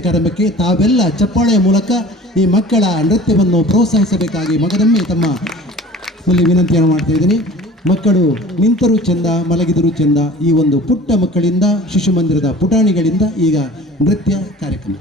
ನಾಟ್ಯ ಅಕಾಡೆಮಿಗೆ ತಾವೆಲ್ಲ ಚಪ್ಪಾಳೆಯ ಮೂಲಕ ಈ ಮಕ್ಕಳ ನೃತ್ಯವನ್ನು ಪ್ರೋತ್ಸಾಹಿಸಬೇಕಾಗಿ ಮಗದೊಮ್ಮೆ ತಮ್ಮಲ್ಲಿ ವಿನಂತಿಯನ್ನು ಮಾಡ್ತಾ ಇದ್ದೀನಿ. ಮಕ್ಕಳು ನಿಂತರೂ ಚೆಂದ, ಮಲಗಿದರೂ ಚೆಂದ. ಈ ಒಂದು ಪುಟ್ಟ ಮಕ್ಕಳಿಂದ, ಶಿಶು ಮಂದಿರದ ಪುಟಾಣಿಗಳಿಂದ ಈಗ ನೃತ್ಯ ಕಾರ್ಯಕ್ರಮ.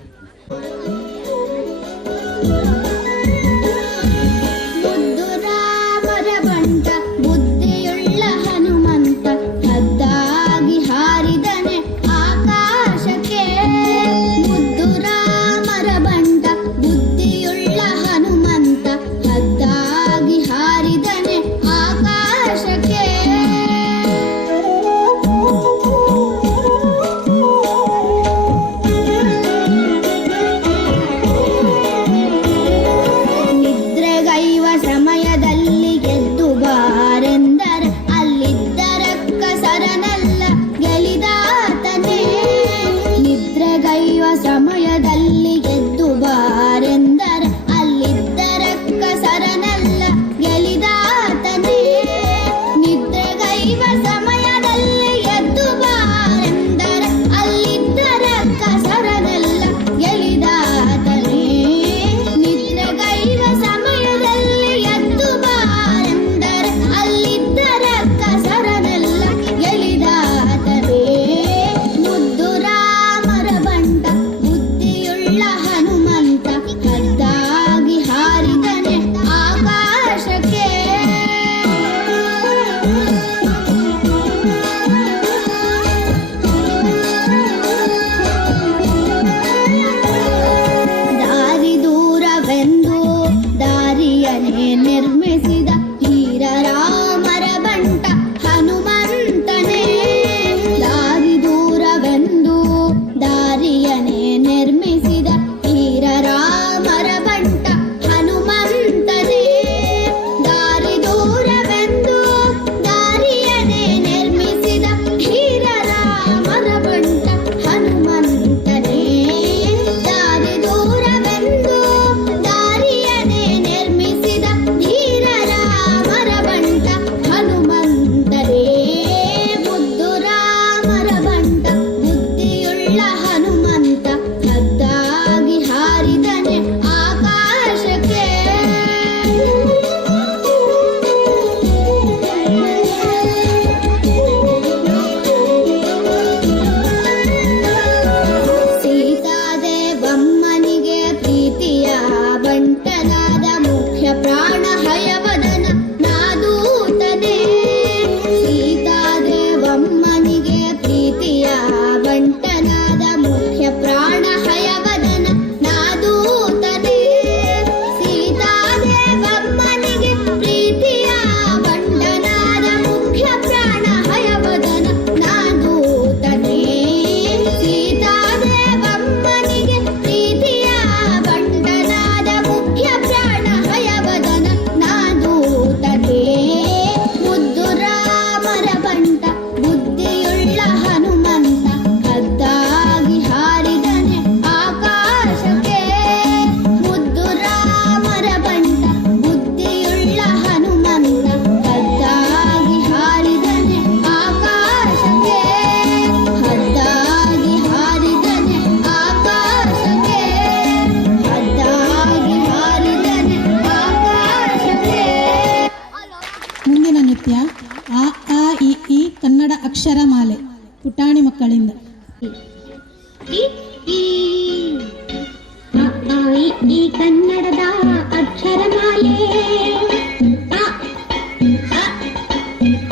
ಅಕ್ಷರಮಾಲೆ ಪುಟಾಣಿ ಮಕ್ಕಳಿಂದ. ಈ ಕನ್ನಡದ ಅಕ್ಷರಮಾಲೆ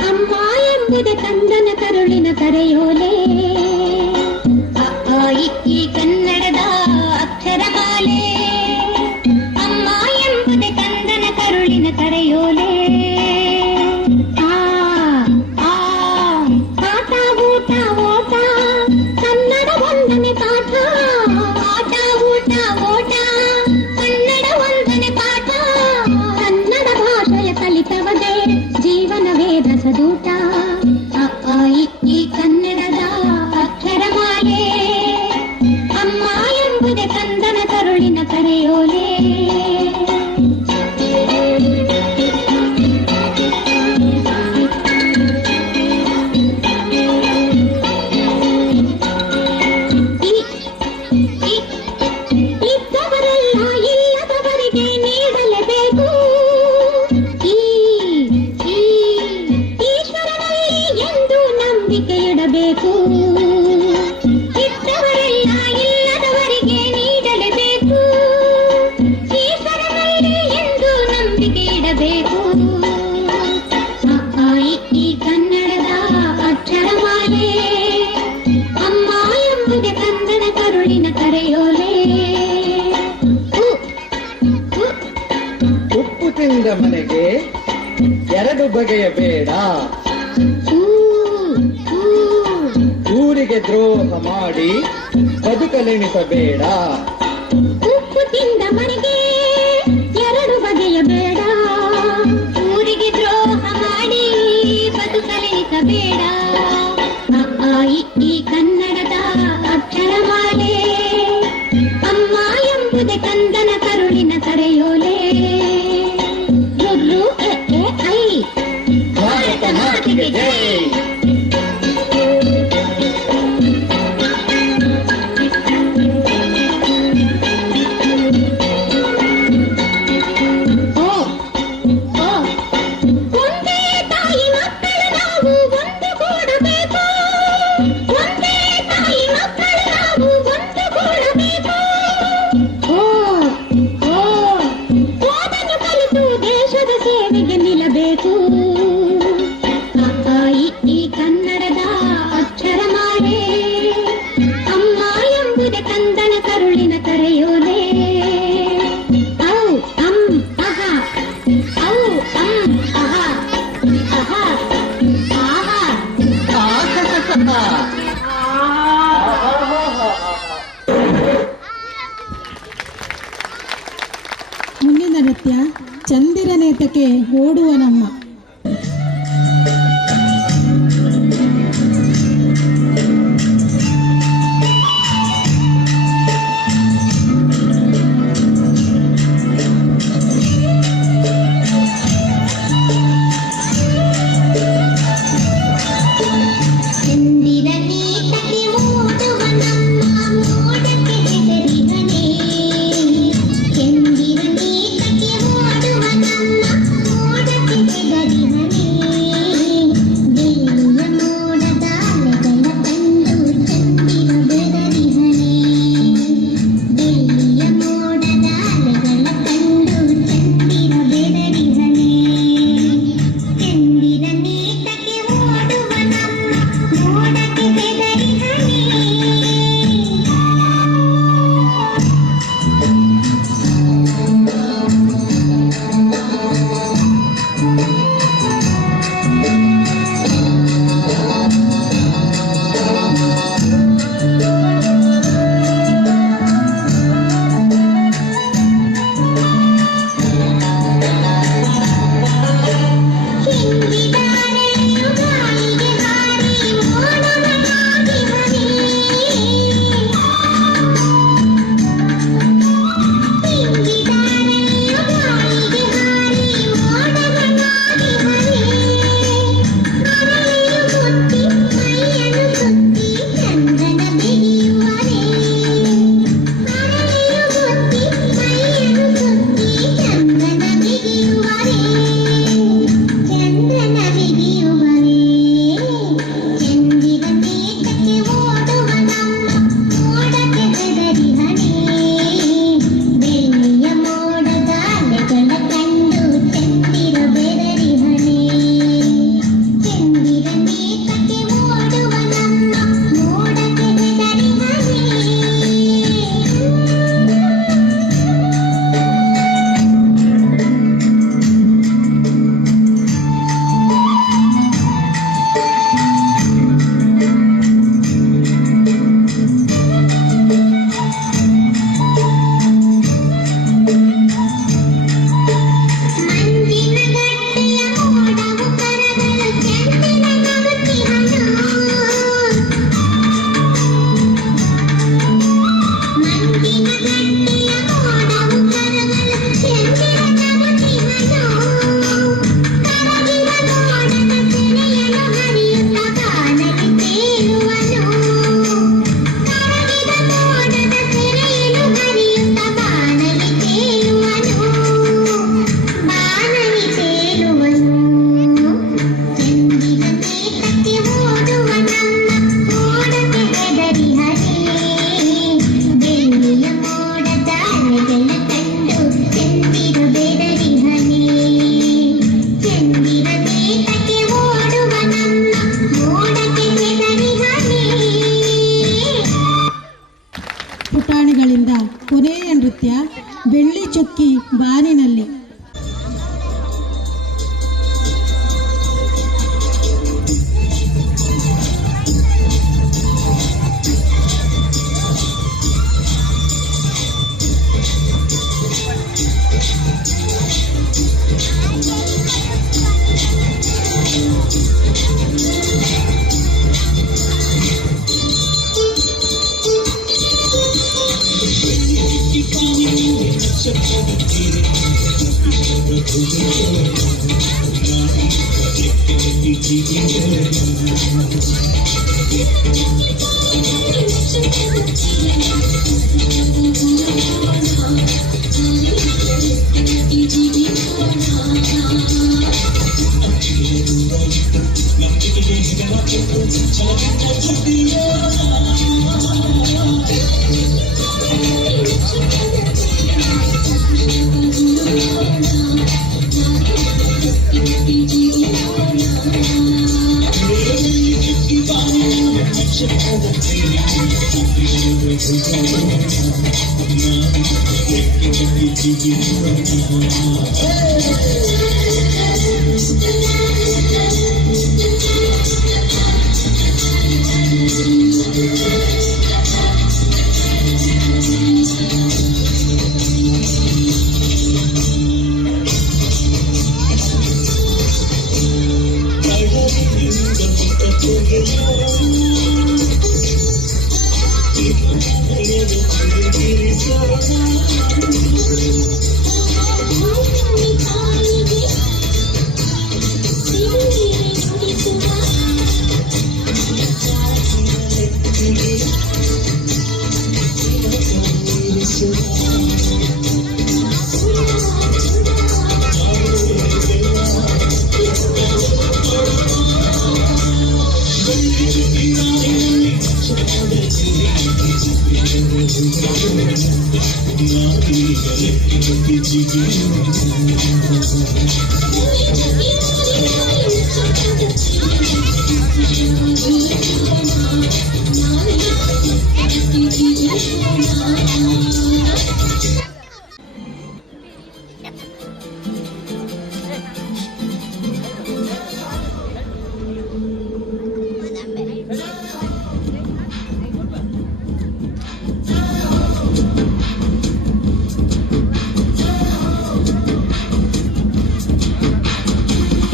ಅಮ್ಮ ಎಂಬುದ ಕಂದನ ಕರುಳಿನ ಕರೆಯೋಲೆ. ಈ ಕನ್ನಡದ ಅಕ್ಷರಮಾಲೆ ಅಮ್ಮ ಎಂಬುದ ಕಂದನ ಕರುಳಿನ ಕರೆಯೋಲೆ. ಕನ್ನಡ ತುಂಬಿದ ಮನೆಗೆ ಎರಡು ಬಗೆಯ ಬೇಡ. ಊ, ಊ. ಊರಿಗೆ ದ್ರೋಹ ಮಾಡಿ ಬದುಕಲೆಣಿಸಬೇಡ. ಉಪ್ಪು ತಿಂದ ಮನೆಗೆ ಎರಡು ಬಗೆಯ ಬೇಡ. ಊರಿಗೆ ದ್ರೋಹ ಮಾಡಿ ಬದುಕಲೆನಿಸಬೇಡ. ಅ, ಆ, ಇ, ಈ ಕನ್ನಡದ ಅಕ್ಷರಮಾಲೆ. ಅಮ್ಮ ಎಂಬುದೇ ಕಂದನ ಕರುಳಿನ ಕರೆಯೋಲೆ. ರು, ರು, ಎ, ಎ, ಐ. ಭಾರತ ಮಾತೆಗೆ ಜೈ. ಓ, ಓ. ಒಂದೇ ತಾಯಿ ಮಕ್ಕಳು ನಾವು ಒಂದುಗೂಡಬೇಕು. ಒಂದೇ ತಾಯಿ ಮಕ್ಕಳು ನಾವು ಒಂದುಗೂಡಬೇಕು. ಓ, ಓ. ಓದನ್ನು ಕಲಿತು ದೇಶದ ಸೇವೆಗೆ ನಿಲ್ಲಬೇಕು. ಅ, ಆ, ಇ, ಈ ಕನ್ನಡದ ಅಕ್ಷರಮಾಲೆ. ಅಮ್ಮ ಎಂಬುದೇ ಕಂದನ ಕರುಳಿನ ಕರೆಯೋಲೆ. ಔ, ಅಂ, ಅಹ. ಔ, ಅಂ, ಅಹ. ಅಹ, ಆಹ. ಮುಂದಿನ ನೃತ್ಯ ಚಂದಿರನೇತಕ್ಕೆ ಓಡುವ ನಮ್ಮ. ಚಂದಿರನೇತಕ್ಕೆ ಓಡುವ ನಮ್ಮ ಮೋಡಕ್ಕೆ ಹೆದರಿಗನೇ. ಚಂದಿರನೇತಕ್ಕೆ ಓಡುವ ನಮ್ಮ ಮೋಡಕ್ಕೆ ಹೆದರಿಗನೇ.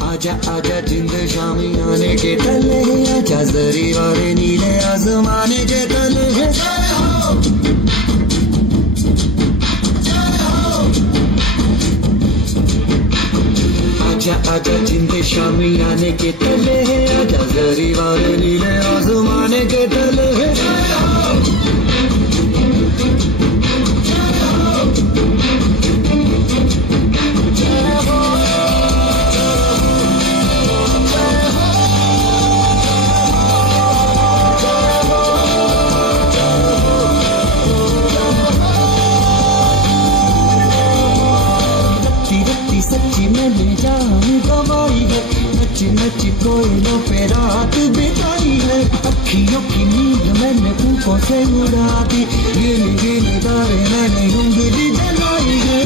आजा आजा जिंद शामी आने के तले आजा जरी वाले नीले आसमाने के तले आजा आजा जिंद शामी आने के तले आजा जरी वाले नीले आसमाने के तले सच्ची मैंने जान गवाई है नच नच कोयलों पे रात बिताई है अखियों की नींद मैंने फूकों से उड़ा दी गिन गिन तारे मैंने उंगली जलाई है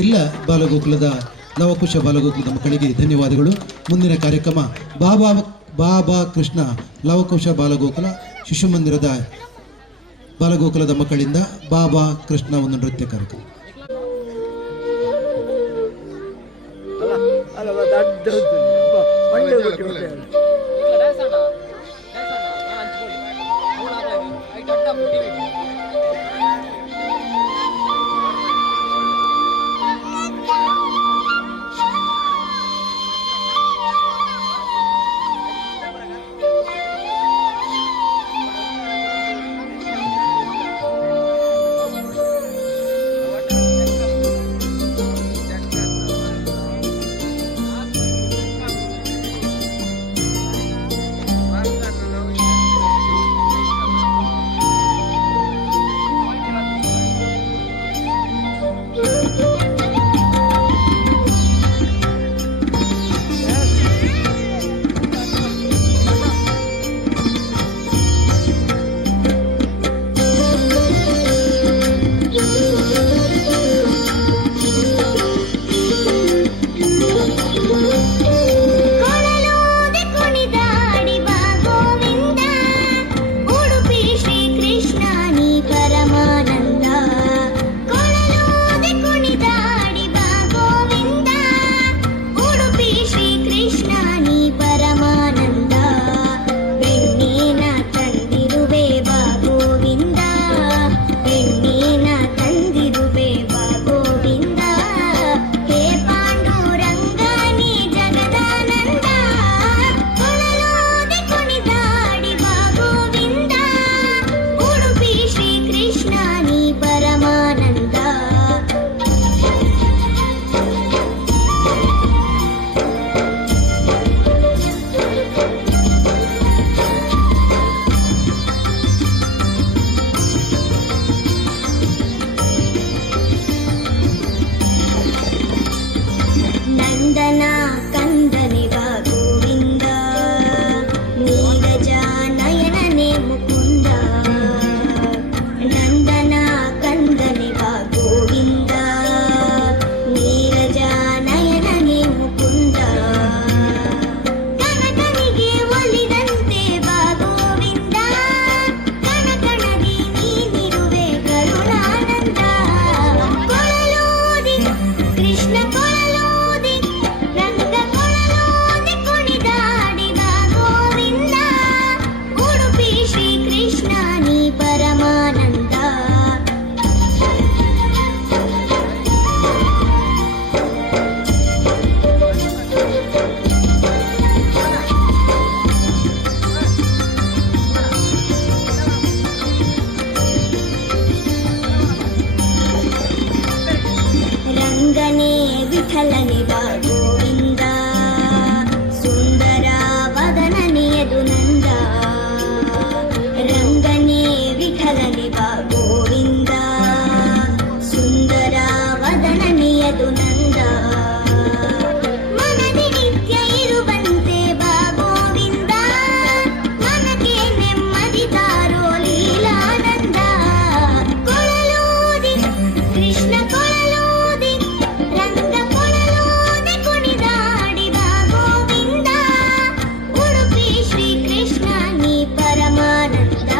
ಎಲ್ಲ ಬಾಲಗೋಕುಲದ ಲವಕುಶ ಬಾಲಗೋಕುಲದ ಮಕ್ಕಳಿಗೆ ಧನ್ಯವಾದಗಳು. ಮುಂದಿನ ಕಾರ್ಯಕ್ರಮ ಬಾಬಾ ಕೃಷ್ಣ ಲವಕುಶ ಬಾಲಗೋಕುಲ ಶಿಶು ಮಂದಿರದ ಬಾಲಗೋಕುಲದ ಮಕ್ಕಳಿಂದ ಬಾಬಾ ಕೃಷ್ಣ ಒಂದು ನೃತ್ಯ ಕಾರ್ಯಕ್ರಮ. ವಿಠಲನೆ ಬಾ ಗೋವಿಂದ, ಸುಂದರ ವದನನೆಯದು ನಂದ. ರಂಗನೇ ವಿಠಲನೆ ಬಾ ಗೋವಿಂದ, ಸುಂದರ ವದನನೆಯದು ನಂದ. ಮನದಿ ನಿತ್ಯ ಇರುವಂತೆ ಬಾ ಗೋವಿಂದ, ಮನಕ್ಕೆ ನೆಮ್ಮದಿ ತಾರೋ ಲೀಲಾನಂದ. ಕೊಳಲೂದಿ ಕೃಷ್ಣ ಕೊಳಲೂದಿ, ರಂಗ ಕೊಳಲೂದಿ ಕುಣಿದಾಡಿ ಬಾ ಗೋವಿಂದ. ಉಡುಪಿ ಶ್ರೀ ಕೃಷ್ಣ ನೀ ಪರಮಾನಂದ,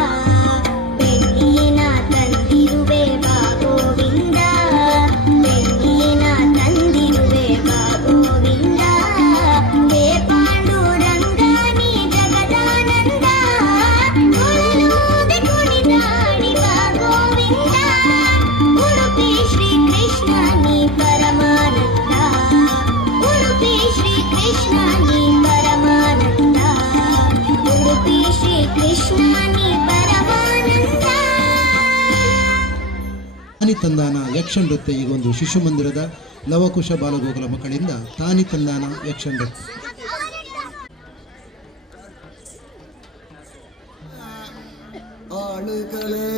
ಬೆಳ್ಳಿನ ತಂದಿರುವೆ ಬಾ ಗೋವಿಂದ, ಬೆಳ್ಳಿನ ತಂದಿರುವೆ ಬಾ ಗೋವಿಂದ. ಹೇ ಪಾಂಡುರಂಗ ನೀ ಜಗದಾನಂದ, ಕೊಳಲೂದಿ ಕುಣಿದಾಡಿ ಬಾ ಗೋವಿಂದ. ಉಡುಪಿ ಶ್ರೀ ಕೃಷ್ಣ ನೀ ಪರಮಾನಂದ, ಉಡುಪಿ ಶ್ರೀ ಕೃಷ್ಣ ನೀ ಪರಮಾನಂದ, ಉಡುಪಿ ಶ್ರೀ ಕೃಷ್ಣ ನೀ ಪರಮಾನಂದ. ತಾನಿ ತಂದಾನ ಯಕ್ಷ ನೃತ್ಯ ಈಗ ಒಂದು ಶಿಶು ಮಂದಿರದ ಲವಕುಶ ಬಾಲಗೋಕುಲ ಮಕ್ಕಳಿಂದ ತಾನಿ ತಂದಾನ ಯಕ್ಷ ನೃತ್ಯ. ಆಳುಗಳೇ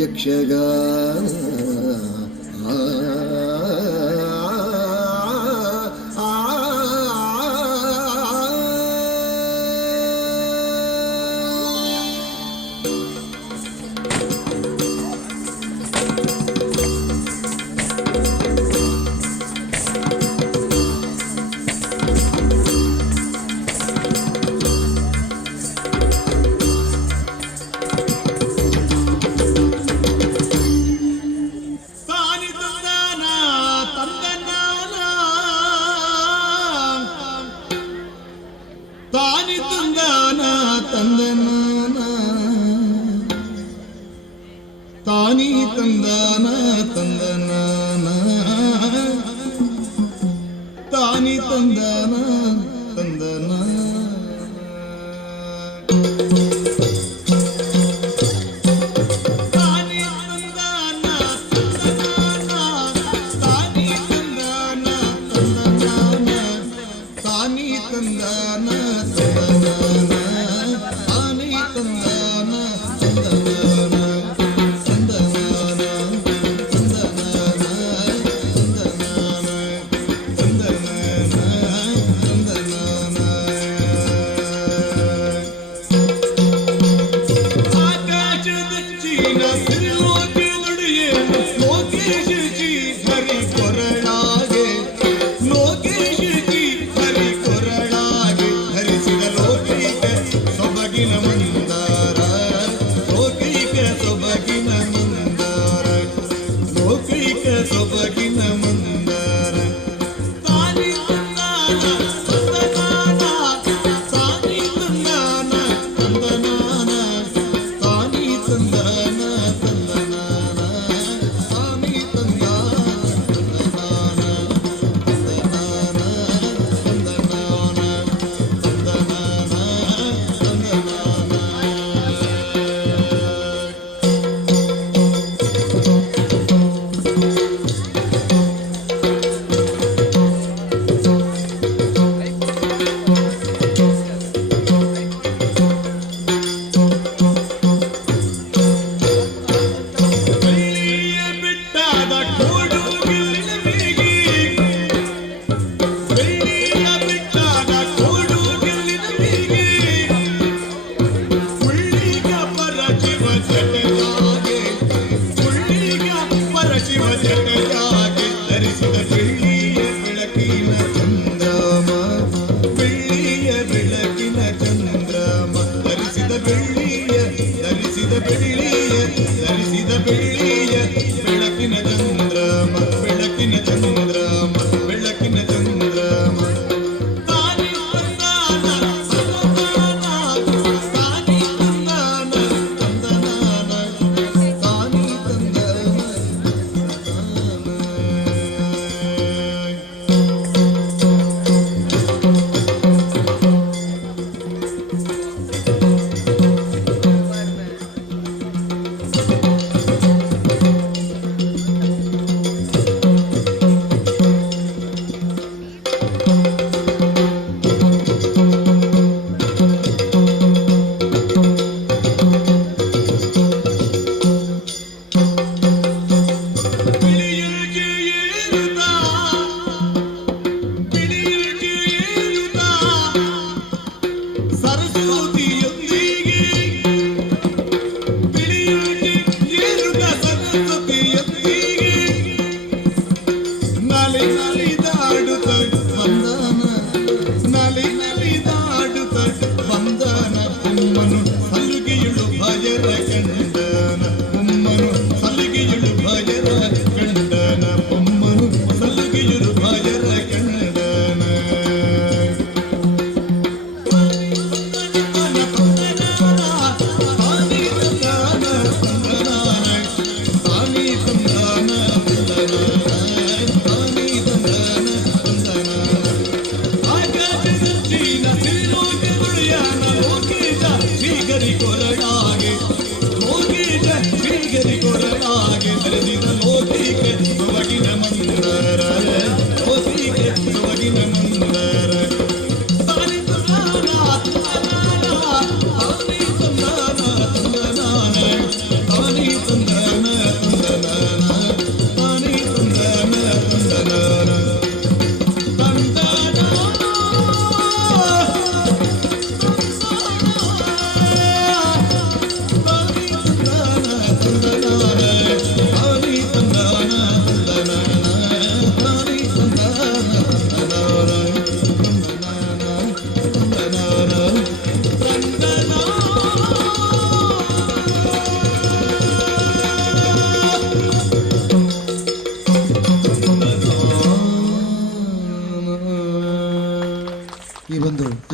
ಯಕ್ಷಗಾನ ತಂದನ ತಾನಿ ತಂದನ ತಂದನ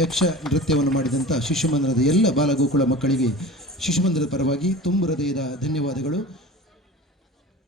ಯಕ್ಷ ನೃತ್ಯವನ್ನು ಮಾಡಿದಂಥ ಶಿಶುಮಂದಿರದ ಎಲ್ಲ ಬಾಲಗೋಕುಳ ಮಕ್ಕಳಿಗೆ ಶಿಶುಮಂದಿರದ ಪರವಾಗಿ ತುಂಬ ಹೃದಯದ ಧನ್ಯವಾದಗಳು.